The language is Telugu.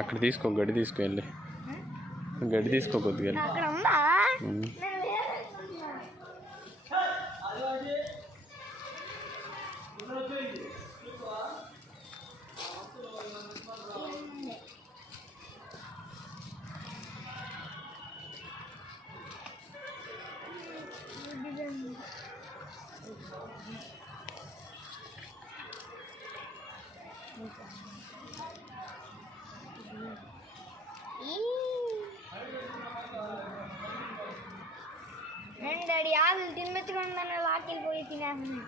అక్కడ తీసుకో, గడ్డి తీసుకో, వెళ్ళి గడ్డి తీసుకో కొద్దిగా. డాడీ ఆకులు తినమెచ్చుకుంటాను, వాకిలు పోయి తినేస్తున్నాను.